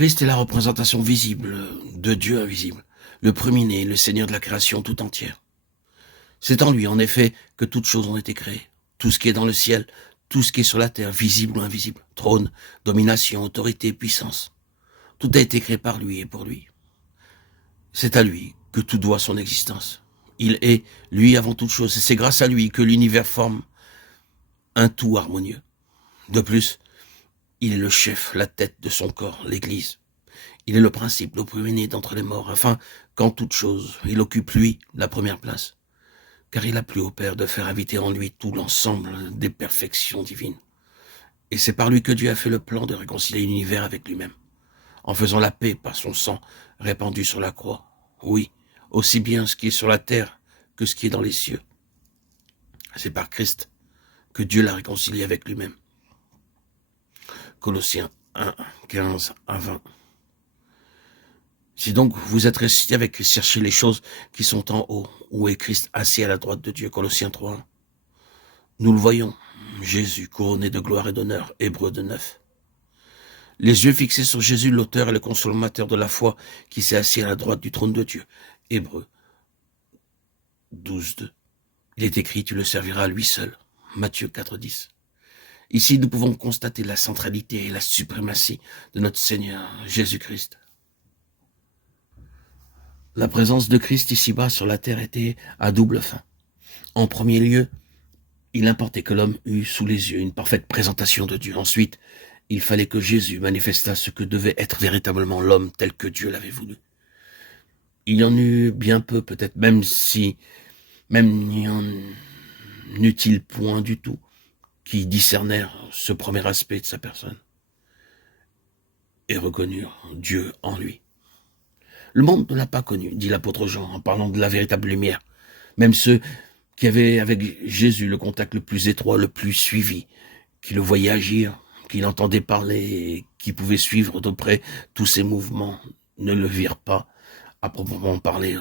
Christ est la représentation visible de Dieu invisible, le premier-né, le Seigneur de la création tout entière. C'est en lui, en effet, que toutes choses ont été créées. Tout ce qui est dans le ciel, tout ce qui est sur la terre, visible ou invisible, trône, domination, autorité, puissance. Tout a été créé par lui et pour lui. C'est à lui que tout doit son existence. Il est, lui avant toute chose, et c'est grâce à lui que l'univers forme un tout harmonieux. De plus, il est le chef, la tête de son corps, l'Église. Il est le principe, le premier-né d'entre les morts, afin qu'en toute chose, il occupe, lui, la première place. Car il a plu au Père de faire habiter en lui tout l'ensemble des perfections divines. Et c'est par lui que Dieu a fait le plan de réconcilier l'univers avec lui-même, en faisant la paix par son sang répandu sur la croix. Oui, aussi bien ce qui est sur la terre que ce qui est dans les cieux. C'est par Christ que Dieu l'a réconcilié avec lui-même. Colossiens 1, 15 à 20. Si donc vous êtes ressuscité avec Christ, cherchez les choses qui sont en haut, où est Christ assis à la droite de Dieu. Colossiens 3. Nous le voyons, Jésus couronné de gloire et d'honneur, Hébreux 9. Les yeux fixés sur Jésus, l'auteur et le consommateur de la foi, qui s'est assis à la droite du trône de Dieu, Hébreux 12, 2. Il est écrit, tu le serviras à lui seul, Matthieu 4, 10. Ici, nous pouvons constater la centralité et la suprématie de notre Seigneur Jésus-Christ. La présence de Christ ici-bas sur la terre était à double fin. En premier lieu, il importait que l'homme eût sous les yeux une parfaite présentation de Dieu. Ensuite, il fallait que Jésus manifestât ce que devait être véritablement l'homme tel que Dieu l'avait voulu. Il y en eut bien peu, peut-être, même n'y en eut-il point du tout, qui discernèrent ce premier aspect de sa personne et reconnurent Dieu en lui. Le monde ne l'a pas connu, dit l'apôtre Jean, en parlant de la véritable lumière. Même ceux qui avaient avec Jésus le contact le plus étroit, le plus suivi, qui le voyaient agir, qui l'entendaient parler, et qui pouvaient suivre de près tous ses mouvements, ne le virent pas, à proprement parler.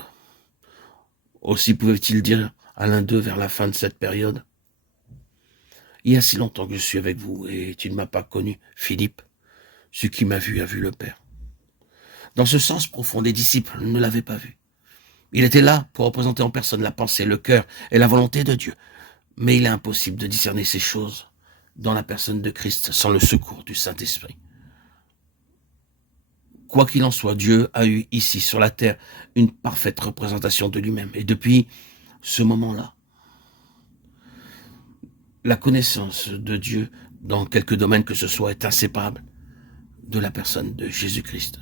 Aussi pouvait-il dire à l'un d'eux vers la fin de cette période, « Il y a si longtemps que je suis avec vous, et tu ne m'as pas connu, Philippe. Ce qui m'a vu a vu le Père. » Dans ce sens profond, les disciples ne l'avaient pas vu. Il était là pour représenter en personne la pensée, le cœur et la volonté de Dieu. Mais il est impossible de discerner ces choses dans la personne de Christ sans le secours du Saint-Esprit. Quoi qu'il en soit, Dieu a eu ici sur la terre une parfaite représentation de lui-même. Et depuis ce moment-là, la connaissance de Dieu dans quelque domaine que ce soit est inséparable de la personne de Jésus-Christ.